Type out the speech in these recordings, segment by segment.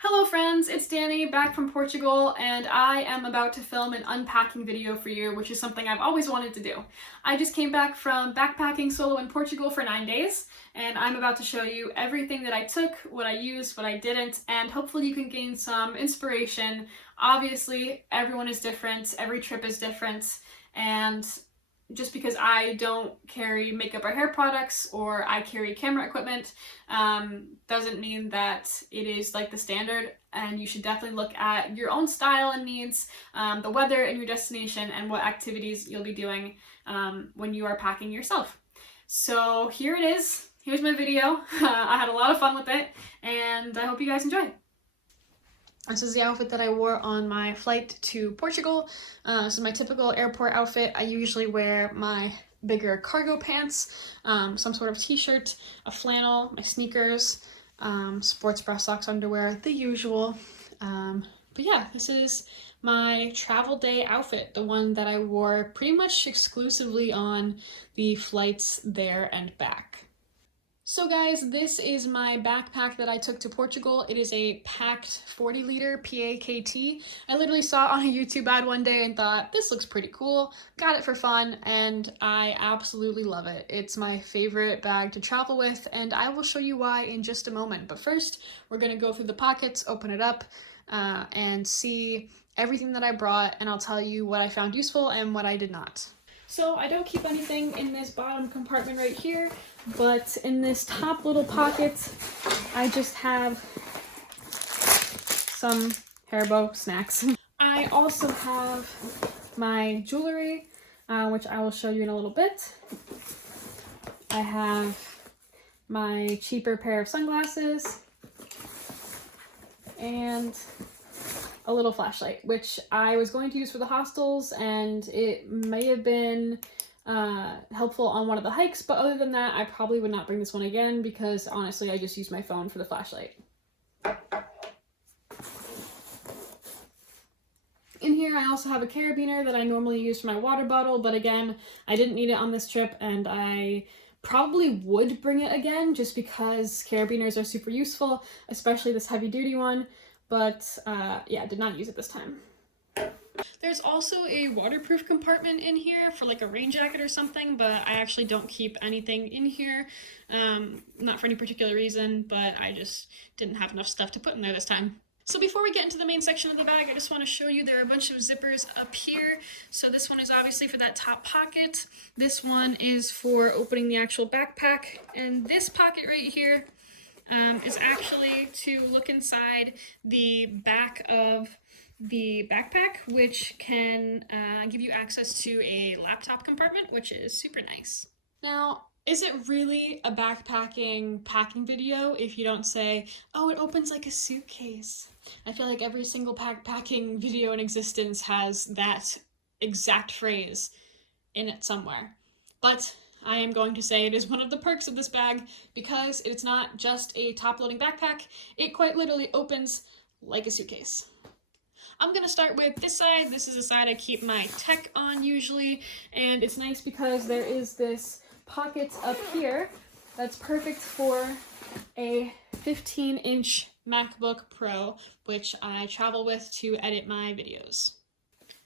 Hello friends, it's Danny back from Portugal, and I am about to film an unpacking video for you, which is something I've always wanted to do. I just came back from backpacking solo in Portugal for 9 days, and I'm about to show you everything that I took, what I used, what I didn't, and hopefully you can gain some inspiration. Obviously, everyone is different, every trip is different, and just because I don't carry makeup or hair products or I carry camera equipment doesn't mean that it is like the standard, and you should definitely look at your own style and needs, the weather and your destination, and what activities you'll be doing when you are packing yourself. So here it is. Here's my video. I had a lot of fun with it, and I hope you guys enjoy. This is the outfit that I wore on my flight to Portugal. This is my typical airport outfit. I usually wear my bigger cargo pants, some sort of t-shirt, a flannel, my sneakers, sports bra, socks, underwear, the usual. But yeah, this is my travel day outfit, the one that I wore pretty much exclusively on the flights there and back. So guys, this is my backpack that I took to Portugal. It is a packed 40-liter PAKT. I literally saw it on a YouTube ad one day and thought, this looks pretty cool. Got it for fun, and I absolutely love it. It's my favorite bag to travel with, and I will show you why in just a moment. But first, we're gonna go through the pockets, open it up, and see everything that I brought, and I'll tell you what I found useful and what I did not. So I don't keep anything in this bottom compartment right here, but in this top little pocket, I just have some Haribo snacks. I also have my jewelry, which I will show you in a little bit. I have my cheaper pair of sunglasses and a little flashlight, which I was going to use for the hostels, and it may have been helpful on one of the hikes, but other than that, I probably would not bring this one again because honestly, I just use my phone for the flashlight. In here, I also have a carabiner that I normally use for my water bottle, but again, I didn't need it on this trip, and I probably would bring it again just because carabiners are super useful, especially this heavy duty one. But yeah, did not use it this time. There's also a waterproof compartment in here for like a rain jacket or something, but I actually don't keep anything in here. Not for any particular reason, but I just didn't have enough stuff to put in there this time. So before we get into the main section of the bag, I just want to show you there are a bunch of zippers up here. So this one is obviously for that top pocket. This one is for opening the actual backpack. And this pocket right here is actually to look inside the back of the backpack, which can give you access to a laptop compartment, which is super nice. Now, is it really a backpacking packing video if you don't say, oh, it opens like a suitcase? I feel like every single backpacking video in existence has that exact phrase in it somewhere. But I am going to say it is one of the perks of this bag because it's not just a top-loading backpack, it quite literally opens like a suitcase. I'm gonna start with this side. This is the side I keep my tech on usually, and it's nice because there is this pocket up here that's perfect for a 15-inch MacBook Pro, which I travel with to edit my videos.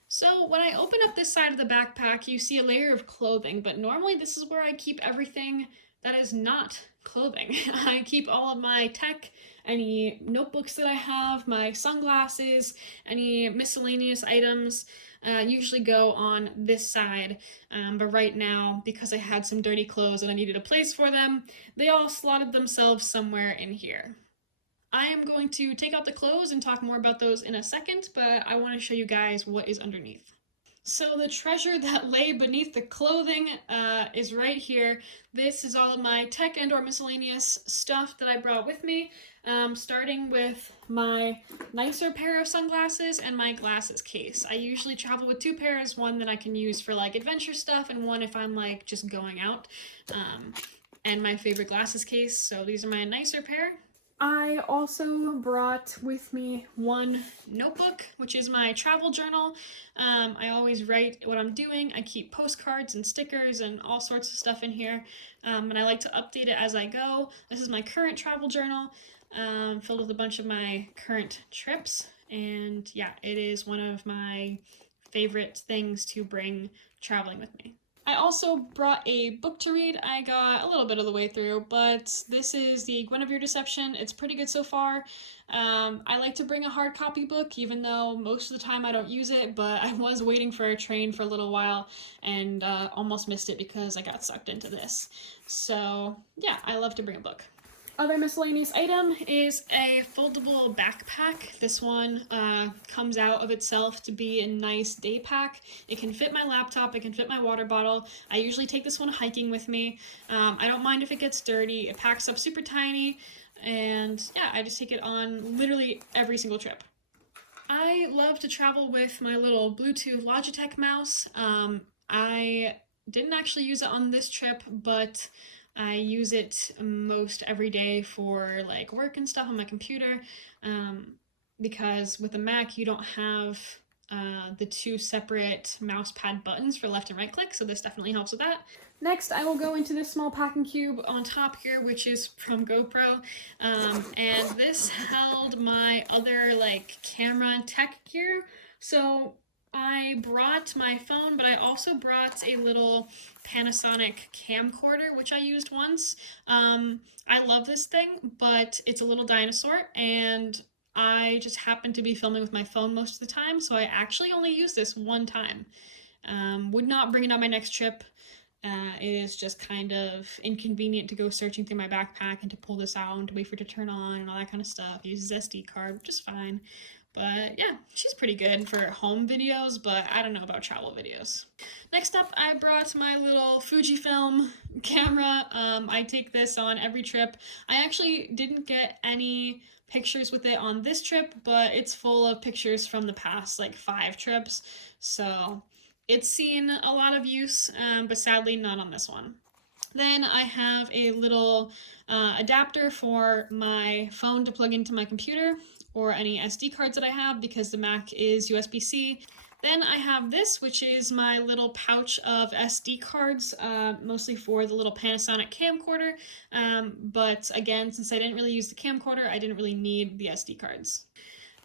So when I open up this side of the backpack, you see a layer of clothing, but normally this is where I keep everything that is not clothing. I keep all of my tech, any notebooks that I have, my sunglasses, any miscellaneous items usually go on this side, but right now, because I had some dirty clothes and I needed a place for them, they all slotted themselves somewhere in here. I am going to take out the clothes and talk more about those in a second, but I want to show you guys what is underneath. So the treasure that lay beneath the clothing is right here. This is all of my tech and or miscellaneous stuff that I brought with me, starting with my nicer pair of sunglasses and my glasses case. I usually travel with two pairs, one that I can use for like adventure stuff and one if I'm like just going out, and my favorite glasses case. So these are my nicer pair. I also brought with me one notebook, which is my travel journal. I always write what I'm doing. I keep postcards and stickers and all sorts of stuff in here, and I like to update it as I go. This is my current travel journal. filled with a bunch of my current trips. And yeah, it is one of my favorite things to bring traveling with me. I also brought a book to read. I got a little bit of the way through, but this is the Guinevere Deception. It's pretty good so far. I like to bring a hard copy book, even though most of the time I don't use it, but I was waiting for a train for a little while and almost missed it because I got sucked into this. So yeah, I love to bring a book. Other miscellaneous item is a foldable backpack. This one comes out of itself to be a nice day pack. It can fit my laptop, it can fit my water bottle. I usually take this one hiking with me. I don't mind if it gets dirty. It packs up super tiny, and yeah, I just take it on literally every single trip. I love to travel with my little Bluetooth Logitech mouse. I didn't actually use it on this trip, but I use it most every day for like work and stuff on my computer, because with a Mac you don't have the two separate mouse pad buttons for left and right click, so this definitely helps with that. Next, I will go into this small packing cube on top here, which is from GoPro, and this held my other like camera tech gear. So I brought my phone, but I also brought a little Panasonic camcorder, which I used once. I love this thing, but it's a little dinosaur, and I just happen to be filming with my phone most of the time, so I actually only use this one time. Would not bring it on my next trip. It is just kind of inconvenient to go searching through my backpack and to pull this out and to wait for it to turn on and all that kind of stuff. It uses SD card, which is fine. But yeah, she's pretty good for home videos, but I don't know about travel videos. Next up, I brought my little Fujifilm camera. I take this on every trip. I actually didn't get any pictures with it on this trip, but it's full of pictures from the past like 5 trips. So it's seen a lot of use, but sadly not on this one. Then I have a little adapter for my phone to plug into my computer or any SD cards that I have because the Mac is USB-C. Then I have this, which is my little pouch of SD cards, mostly for the little Panasonic camcorder. But again, since I didn't really use the camcorder, I didn't really need the SD cards.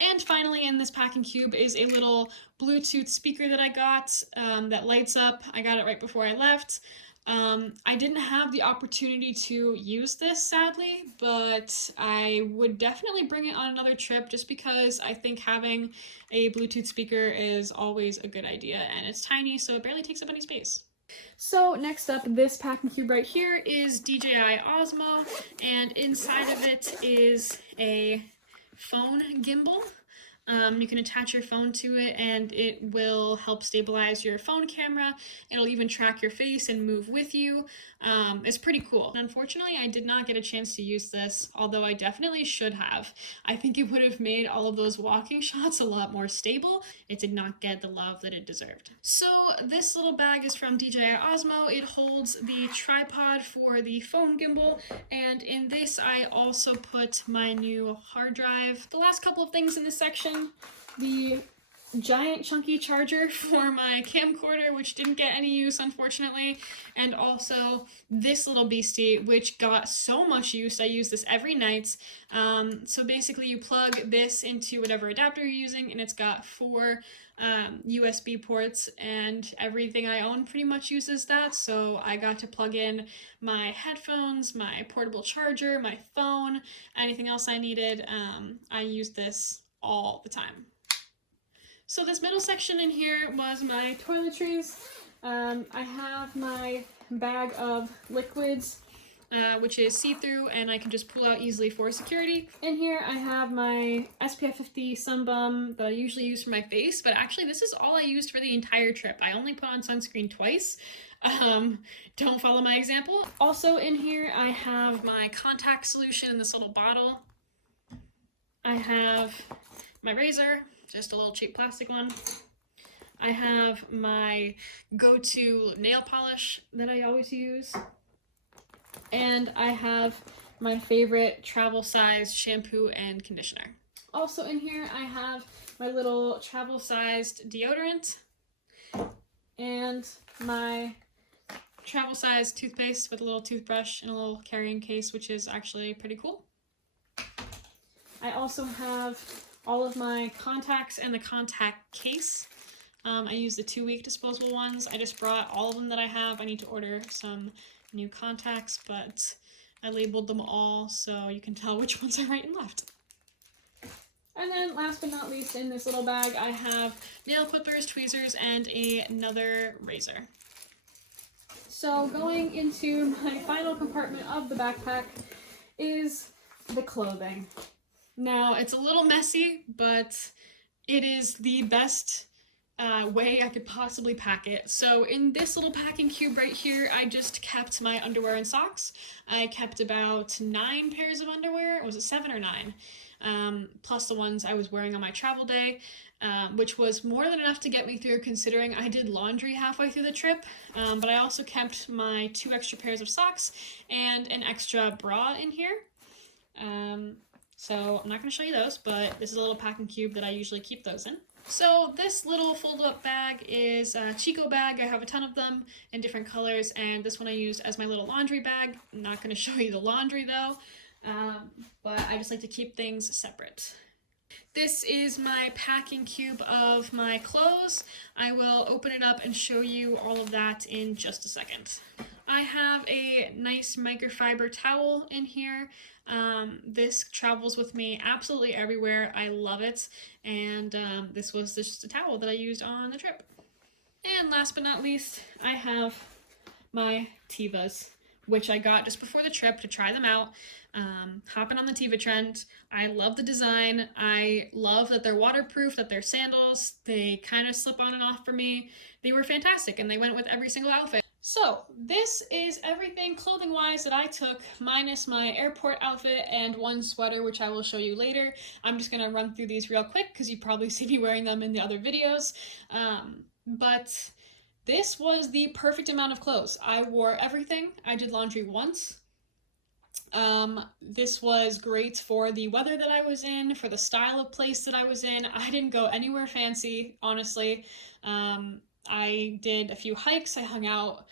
And finally in this packing cube is a little Bluetooth speaker that I got that lights up. I got it right before I left. I didn't have the opportunity to use this, sadly, but I would definitely bring it on another trip just because I think having a Bluetooth speaker is always a good idea, and it's tiny, so it barely takes up any space. So next up, this packing cube right here is DJI Osmo, and inside of it is a phone gimbal. You can attach your phone to it and it will help stabilize your phone camera. It'll even track your face and move with you. It's pretty cool. Unfortunately, I did not get a chance to use this, although I definitely should have. I think it would have made all of those walking shots a lot more stable. It did not get the love that it deserved. So this little bag is from DJI Osmo. It holds the tripod for the phone gimbal, and in this I also put my new hard drive. The last couple of things in this section: the giant chunky charger for my camcorder, which didn't get any use unfortunately, and also this little beastie, which got so much use. I use this every night. So basically you plug this into whatever adapter you're using, and it's got 4 USB ports, and everything I own pretty much uses that. So I got to plug in my headphones, my portable charger, my phone, anything else I needed. I used this all the time. So this middle section in here was my toiletries. I have my bag of liquids, which is see-through and I can just pull out easily for security. In here I have my SPF 50 sun bum that I usually use for my face, but actually this is all I used for the entire trip. I only put on sunscreen twice. Don't follow my example. Also in here I have my contact solution in this little bottle. I have my razor, just a little cheap plastic one. I have my go-to nail polish that I always use. And I have my favorite travel-sized shampoo and conditioner. Also in here I have my little travel-sized deodorant and my travel-sized toothpaste with a little toothbrush and a little carrying case, which is actually pretty cool. I also have all of my contacts and the contact case. I use the 2-week disposable ones. I just brought all of them that I have. I need to order some new contacts, but I labeled them all so you can tell which ones are right and left. And then last but not least, in this little bag, I have nail clippers, tweezers, and another razor. So going into my final compartment of the backpack is the clothing. Now, it's a little messy, but it is the best way I could possibly pack it. So in this little packing cube right here, I just kept my underwear and socks. I kept about 9 pairs of underwear. Was it 7 or 9? Plus the ones I was wearing on my travel day, which was more than enough to get me through considering I did laundry halfway through the trip. But I also kept my 2 extra pairs of socks and an extra bra in here. So I'm not going to show you those, but this is a little packing cube that I usually keep those in. So this little fold-up bag is a Chico bag. I have a ton of them in different colors, and this one I used as my little laundry bag. I'm not going to show you the laundry though, but I just like to keep things separate. This is my packing cube of my clothes. I will open it up and show you all of that in just a second. I have a nice microfiber towel in here. This travels with me absolutely everywhere. I love it. And this was just a towel that I used on the trip. And last but not least, I have my Tevas, which I got just before the trip to try them out. Hopping on the Teva trend. I love the design. I love that they're waterproof, that they're sandals. They kind of slip on and off for me. They were fantastic and they went with every single outfit. So this is everything clothing wise that I took, minus my airport outfit and one sweater, which I will show you later. I'm just gonna run through these real quick because you probably see me wearing them in the other videos. But this was the perfect amount of clothes. I wore everything. I did laundry once. This was great for the weather that I was in, for the style of place that I was in. I didn't go anywhere fancy, honestly. I did a few hikes. I hung out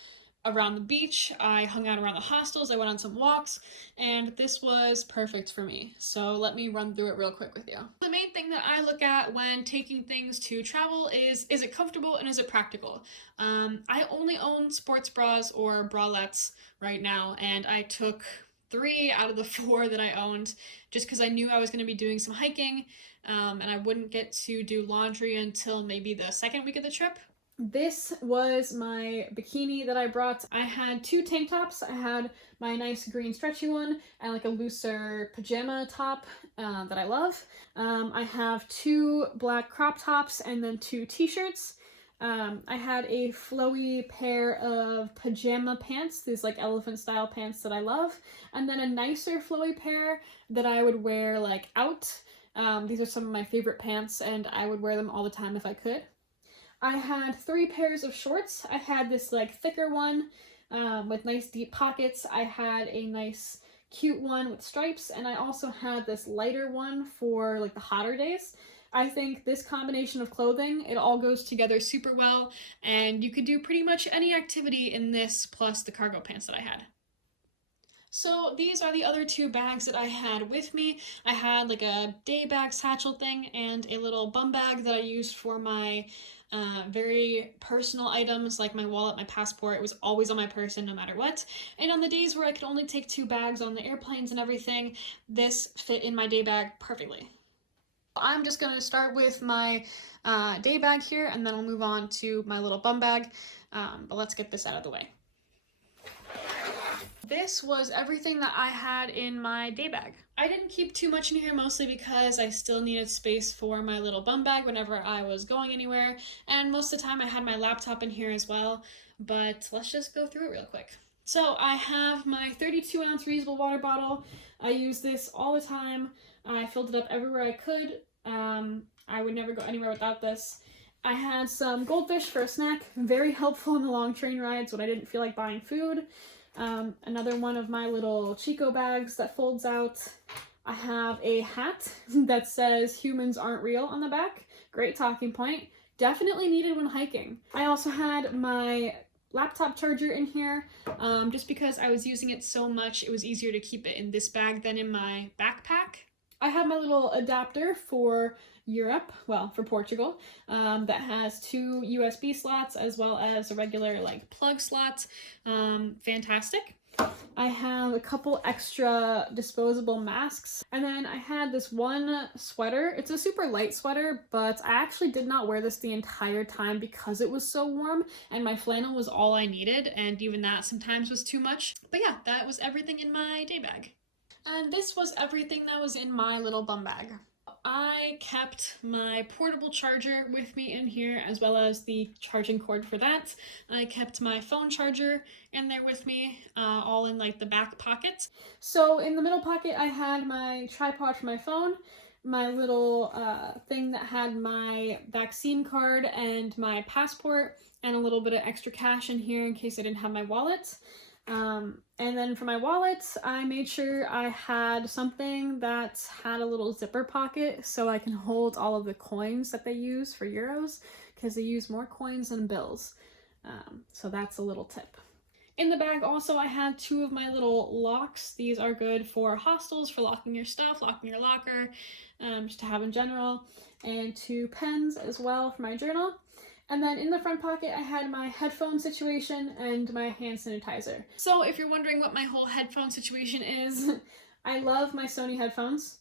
around the beach. I hung out around the hostels. I went on some walks, and this was perfect for me. So let me run through it real quick with you. The main thing that I look at when taking things to travel is it comfortable and is it practical? I only own sports bras or bralettes right now, and I took 3 out of the 4 that I owned just because I knew I was going to be doing some hiking, and I wouldn't get to do laundry until maybe the 2nd week of the trip. This was my bikini that I brought. I had 2 tank tops. I had my nice green stretchy one and like a looser pajama top that I love. I have 2 black crop tops and then 2 t-shirts. I had a flowy pair of pajama pants, these like elephant style pants that I love, and then a nicer flowy pair that I would wear like out. These are some of my favorite pants and I would wear them all the time if I could. I had 3 pairs of shorts. I had this like thicker one with nice deep pockets. I had a nice cute one with stripes, and I also had this lighter one for like the hotter days. I think this combination of clothing, it all goes together super well, and you could do pretty much any activity in this plus the cargo pants that I had. So these are the other 2 bags that I had with me. I had like a day bag satchel thing and a little bum bag that I used for my very personal items like my wallet, my passport. It was always on my person no matter what. And on the days where I could only take 2 bags on the airplanes and everything, this fit in my day bag perfectly. I'm just going to start with my day bag here, and then I'll move on to my little bum bag, but let's get this out of the way. This was everything that I had in my day bag. I didn't keep too much in here, mostly because I still needed space for my little bum bag whenever I was going anywhere, and most of the time I had my laptop in here as well, but let's just go through it real quick. So I have my 32-ounce reusable water bottle. I use this all the time. I filled it up everywhere I could. I would never go anywhere without this. I had some goldfish for a snack, very helpful in the long train rides when I didn't feel like buying food. Another one of my little Chico bags that folds out. I have a hat that says "humans aren't real" on the back. Great talking point. Definitely needed when hiking. I also had my laptop charger in here, just because I was using it so much, it was easier to keep it in this bag than in my backpack. I have my little adapter for Europe, well, for Portugal, that has two USB slots as well as a regular like plug slot. Fantastic. I have a couple extra disposable masks. And then I had this one sweater. It's a super light sweater, but I actually did not wear this the entire time because it was so warm and my flannel was all I needed, and even that sometimes was too much. But yeah, that was everything in my day bag. And this was everything that was in my little bum bag. I kept my portable charger with me in here, as well as the charging cord for that. I kept my phone charger in there with me, all in like the back pocket. So in the middle pocket, I had my tripod for my phone, my little thing that had my vaccine card and my passport, and a little bit of extra cash in here in case I didn't have my wallet. And then for my wallet, I made sure I had something that had a little zipper pocket so I can hold all of the coins that they use for euros, because they use more coins than bills. So that's a little tip. In the bag also I had two of my little locks. These are good for hostels, for locking your stuff, locking your locker, just to have in general. And two pens as well for my journal. And then in the front pocket, I had my headphone situation and my hand sanitizer. So if you're wondering what my whole headphone situation is, I love my Sony headphones.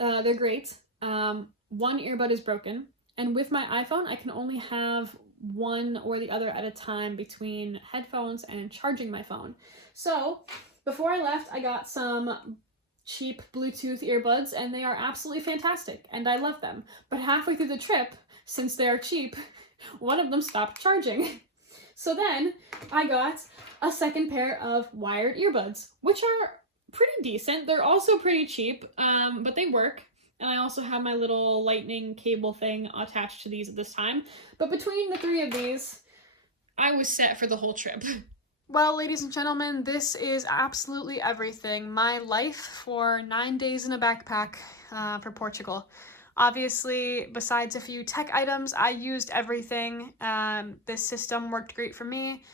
They're great. One earbud is broken, and with my iPhone, I can only have one or the other at a time between headphones and charging my phone. So before I left, I got some cheap Bluetooth earbuds, and they are absolutely fantastic, and I love them. But halfway through the trip, since they are cheap, one of them stopped charging. So then I got a second pair of wired earbuds, which are pretty decent. They're also pretty cheap, but they work. And I also have my little lightning cable thing attached to these at this time. But between the three of these, I was set for the whole trip. Well, ladies and gentlemen, this is absolutely everything. My life for 9 days in a backpack for Portugal. Obviously, besides a few tech items, I used everything. This system worked great for me,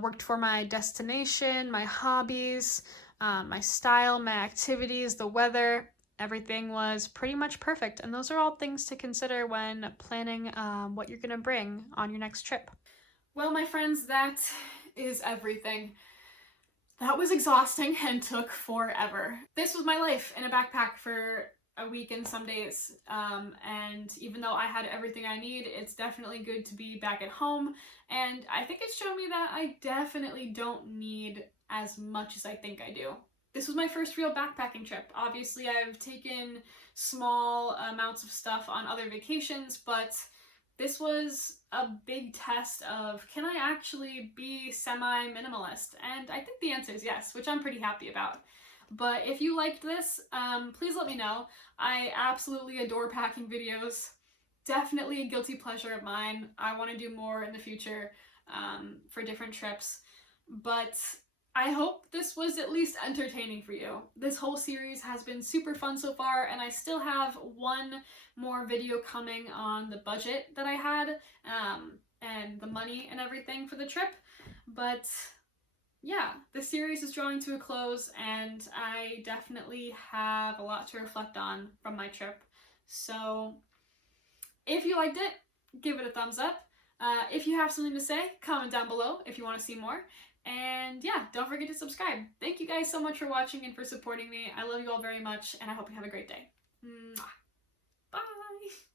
worked for my destination, my hobbies, my style, my activities, the weather. Everything was pretty much perfect, and those are all things to consider when planning what you're gonna bring on your next trip. Well, my friends, that is everything. That was exhausting and took forever. This was my life in a backpack for a week and some days, and even though I had everything I need, it's definitely good to be back at home, and I think it's shown me that I definitely don't need as much as I think I do. This was my first real backpacking trip. Obviously, I've taken small amounts of stuff on other vacations, but this was a big test of, can I actually be semi-minimalist? And I think the answer is yes, which I'm pretty happy about. But if you liked this, please let me know. I absolutely adore packing videos. Definitely a guilty pleasure of mine. I want to do more in the future for different trips. But I hope this was at least entertaining for you. This whole series has been super fun so far, and I still have one more video coming on the budget that I had and the money and everything for the trip. But yeah, the series is drawing to a close, and I definitely have a lot to reflect on from my trip. So if you liked it, give it a thumbs up. If you have something to say, comment down below if you want to see more. And yeah, don't forget to subscribe. Thank you guys so much for watching and for supporting me. I love you all very much, and I hope you have a great day. Mwah. Bye!